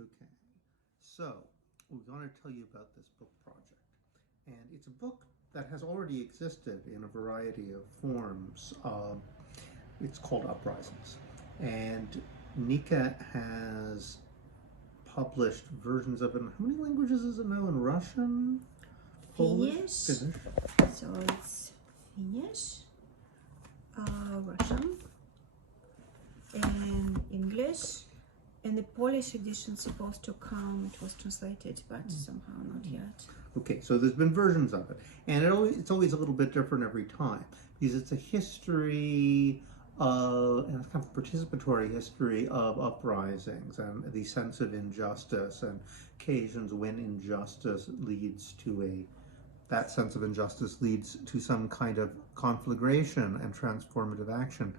Okay, so we want to tell you about this book project. And it's a book that has already existed in a variety of forms. It's called Uprisings. And Nika has published versions of it. How many languages is it now? In Russian? Finnish. So it's Finnish, Russian, and English. And the Polish edition is supposed to come. It was translated, but somehow not yet. Okay, so there's been versions of it, and it's always a little bit different every time because it's a history and it's kind of participatory history of uprisings and the sense of injustice and occasions when injustice leads to that sense of injustice leads to some kind of conflagration and transformative action.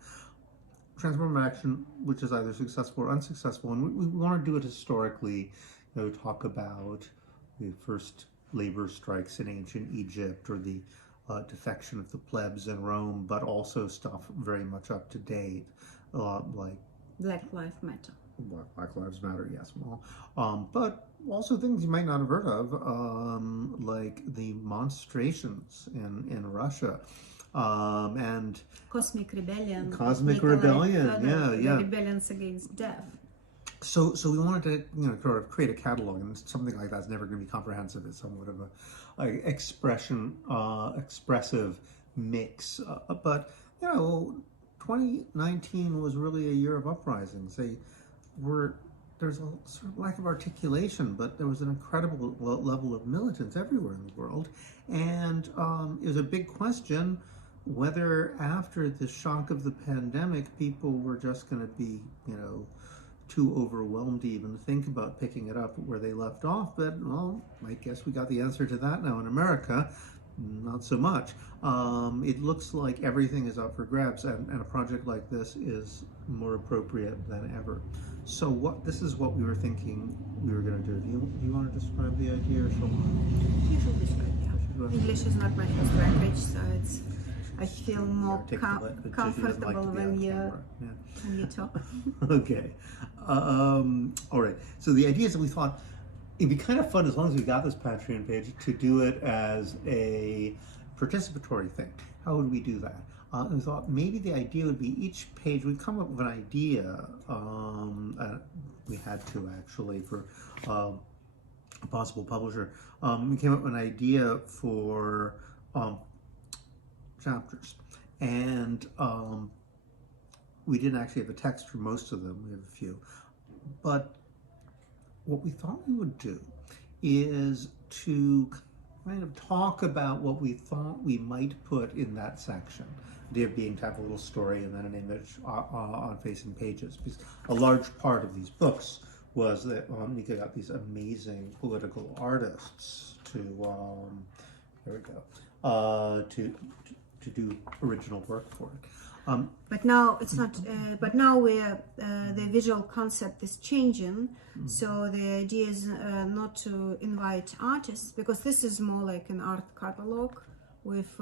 Transformative action which is either successful or unsuccessful, and we want to do it historically, talk about the first labor strikes in ancient Egypt or the defection of the plebs in Rome, but also stuff very much up to date, like Black Lives Matter. Black Lives Matter, yes, well, but also things you might not have heard of, like the monstrations in Russia. And Cosmic Rebellion. Yeah. Rebellions against death. So we wanted to, sort of create a catalog, and something like that's never going to be comprehensive. It's somewhat of a expressive mix. But 2019 was really a year of uprisings. There's a sort of lack of articulation, but there was an incredible level of militance everywhere in the world, and it was a big question whether after the shock of the pandemic, people were just going to be, too overwhelmed to even think about picking it up where they left off. But, well, I guess we got the answer to that now in America. Not so much. It looks like everything is up for grabs, and a project like this is more appropriate than ever. So this is what we were thinking we were going to do. Do you want to describe the idea, or shall I? You should describe, yeah. English is not my first language, so I feel more comfortable when you talk. Okay. All right. So the idea is that we thought it'd be kind of fun, as long as we got this Patreon page, to do it as a participatory thing. How would we do that? We thought maybe the idea would be each page, we'd come up with an idea. We had to, actually, for a possible publisher. We came up with an idea for chapters, and we didn't actually have a text for most of them. We have a few, but what we thought we would do is to kind of talk about what we thought we might put in that section. The idea being to have a little story and then an image on facing pages, because a large part of these books was that Nika got these amazing political artists to to do original work for it. But now it's not. But now the visual concept is changing. So the idea is not to invite artists, because this is more like an art catalog with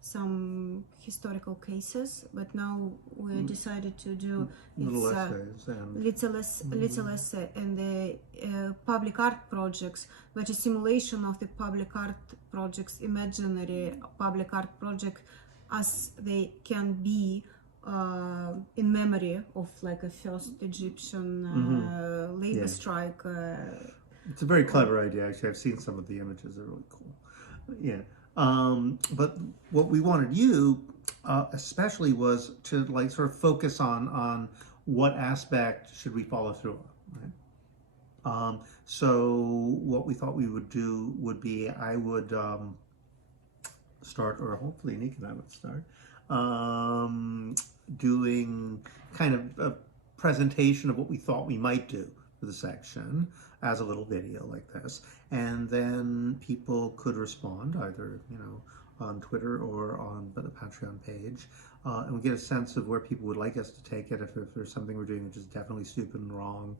some historical cases. But now we decided to do little essays and little essay and the public art projects, which is simulation of the public art projects, imaginary public art project, as they can be in memory of like a first Egyptian labor strike. It's a very clever idea, actually. I've seen some of the images; they're really cool. Yeah, but what we wanted you, especially, was to sort of focus on what aspect should we follow through on, right? So what we thought we would do would be, I would start, or hopefully Nika and I would start, doing kind of a presentation of what we thought we might do for the section as a little video like this, and then people could respond either on Twitter or on the Patreon page, and we get a sense of where people would like us to take it. If there's something we're doing which is definitely stupid and wrong,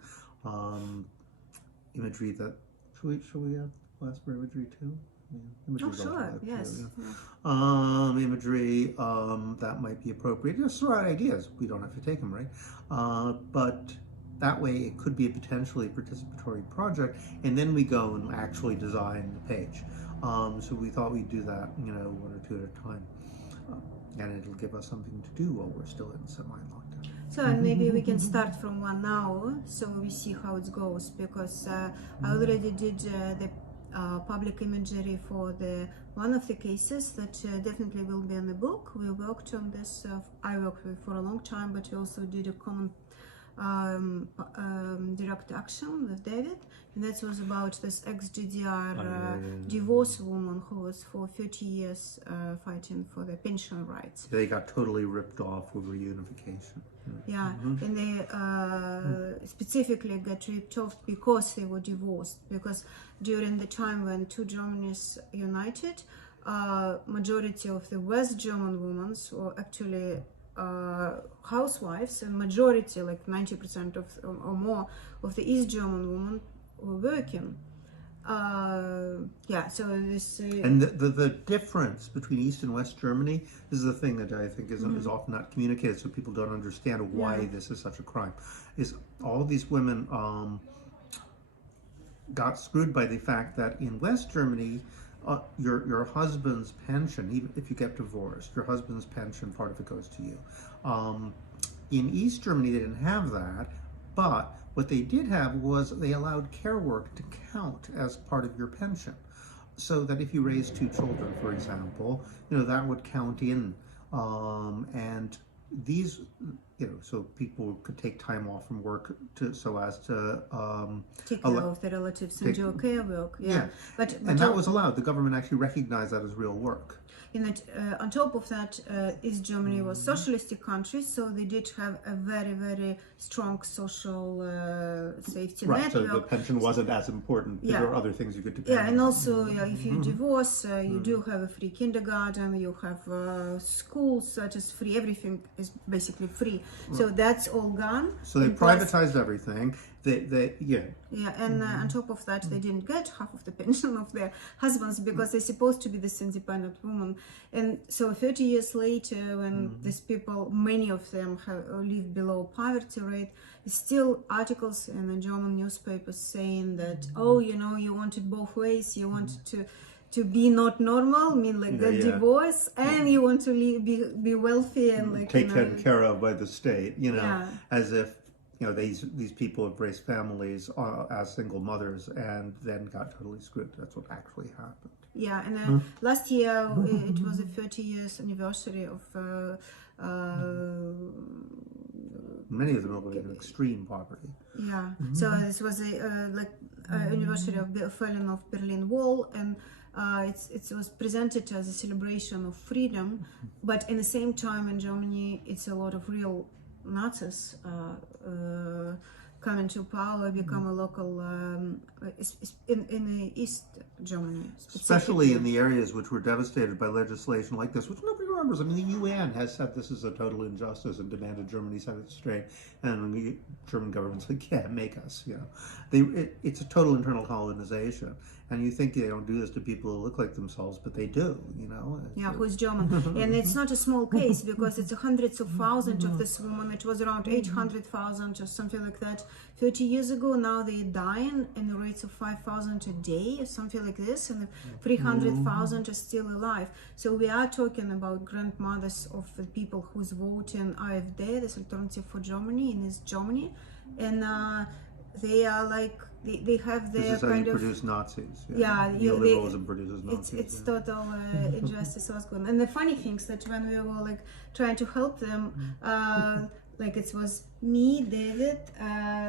imagery that should we have class for imagery too? Oh, sure, yes. Imagery that might be appropriate. Just throw out ideas. We don't have to take them, right? But that way it could be a potentially participatory project, and then we go and actually design the page. So we thought we'd do that, one or two at a time. And it'll give us something to do while we're still in semi-lockdown. So, and maybe we can start from 1 hour, so we see how it goes, because I already did the public imagery for one of the cases that definitely will be in the book. We worked on this, I worked with for a long time, but we also did a common direct action with David, and that was about this ex-GDR divorce woman who was for 30 years fighting for the pension rights. They got totally ripped off with reunification. Yeah, and they specifically got ripped off because they were divorced, because during the time when two Germanys united, majority of the West German women were actually housewives, and majority, like 90% of or more of the East German women were working. Yeah, so this and the difference between East and West Germany is the thing that I think is often not communicated, so people don't understand why this is such a crime. Is all of these women got screwed by the fact that in West Germany, your husband's pension, even if you get divorced, your husband's pension, part of it goes to you. In East Germany, they didn't have that, but what they did have was they allowed care work to count as part of your pension. So that if you raise 2 children, for example, that would count in. And these, so people could take time off from work so as to take care of the relatives and do care work. Yeah. But that was allowed. The government actually recognized that as real work. On top of that, East Germany was socialistic country, so they did have a very, very strong social safety network. So the pension wasn't as important because there were other things you could depend on. And also if you divorce, you do have a free kindergarten, you have schools such as free, everything is basically free. So that's all gone. So they privatized everything. And on top of that, they didn't get half of the pension of their husbands because they're supposed to be this independent woman. And so 30 years later, when these people, many of them live below poverty rate, still articles in the German newspapers saying that, you want it both ways, you want to be not normal, get divorce, and you want to be wealthy and taken care of by the state, as if these people have raised families as single mothers and then got totally screwed. That's what actually happened. Yeah, and last year it was the 30 years anniversary of many of them live in extreme poverty. Yeah, so this was a anniversary of the falling of Berlin Wall, and it was presented as a celebration of freedom, but in the same time in Germany it's a lot of real Nazis coming to power, become a local in East Germany, especially in the areas which were devastated by legislation like this, which nobody remembers. I mean, the UN has said this is a total injustice and demanded Germany set it straight, and the German government's like, yeah, make us, it's a total internal colonization. And you think they don't do this to people who look like themselves, but they do, Yeah, who's German. And it's not a small case because it's hundreds of thousands of this woman. It was around 800,000 or something like that 30 years ago. Now they're dying in the rates of 5,000 a day or something like this, and 300,000 are still alive. So we are talking about grandmothers of the people who's voting AfD, this Alternative for Germany in East Germany, and they are like they have their this is how kind you of produce Nazis. Neoliberalism produces Nazis. It's total injustice was going. And the funny thing is that when we were trying to help them, it was me, David,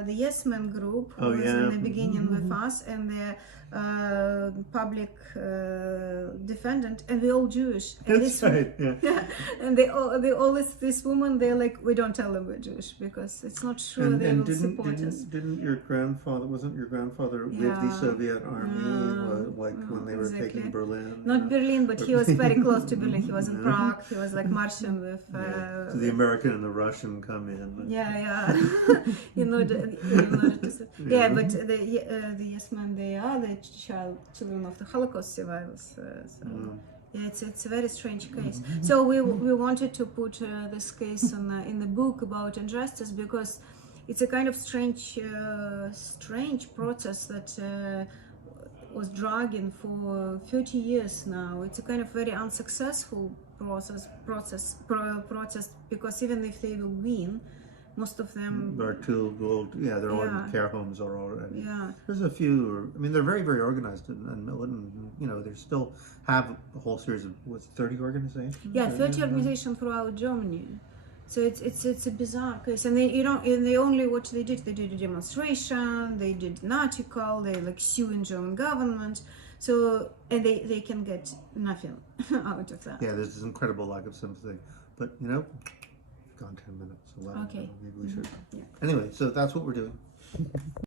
the Yes Men group who was in the beginning with us, and the public defendant, and we're all Jewish. And That's right. Yeah. And they always, this woman, they're like, we don't tell them we're Jewish because it's not sure they will support us. Wasn't your grandfather with the Soviet army when they were taking Berlin? Not Berlin, but he was very close to Berlin. He was in Prague. He was marching with. So the American and the Russian come in. Yeah. in order to. Yeah, but the Yes Men, they are the children of the Holocaust survivors. Yeah, it's a very strange case. So we wanted to put this case in the book about injustice because it's a kind of strange process that was dragging for 30 years now. It's a kind of very unsuccessful process because even if they will win, most of them are too old. Yeah, they're all in the care homes or already. Yeah. There's a few. I mean, they're very, very organized, and you know, they still have a whole series of 30 organizations. Yeah, 30 organizations throughout Germany. So it's a bizarre case, and they only what they did a demonstration, they did an article, they like suing German government, so and they can get nothing out of that. Yeah, there's this incredible lack of sympathy, but you know, gone 10 minutes. 11, Okay. maybe we should. Yeah. Anyway, so that's what we're doing.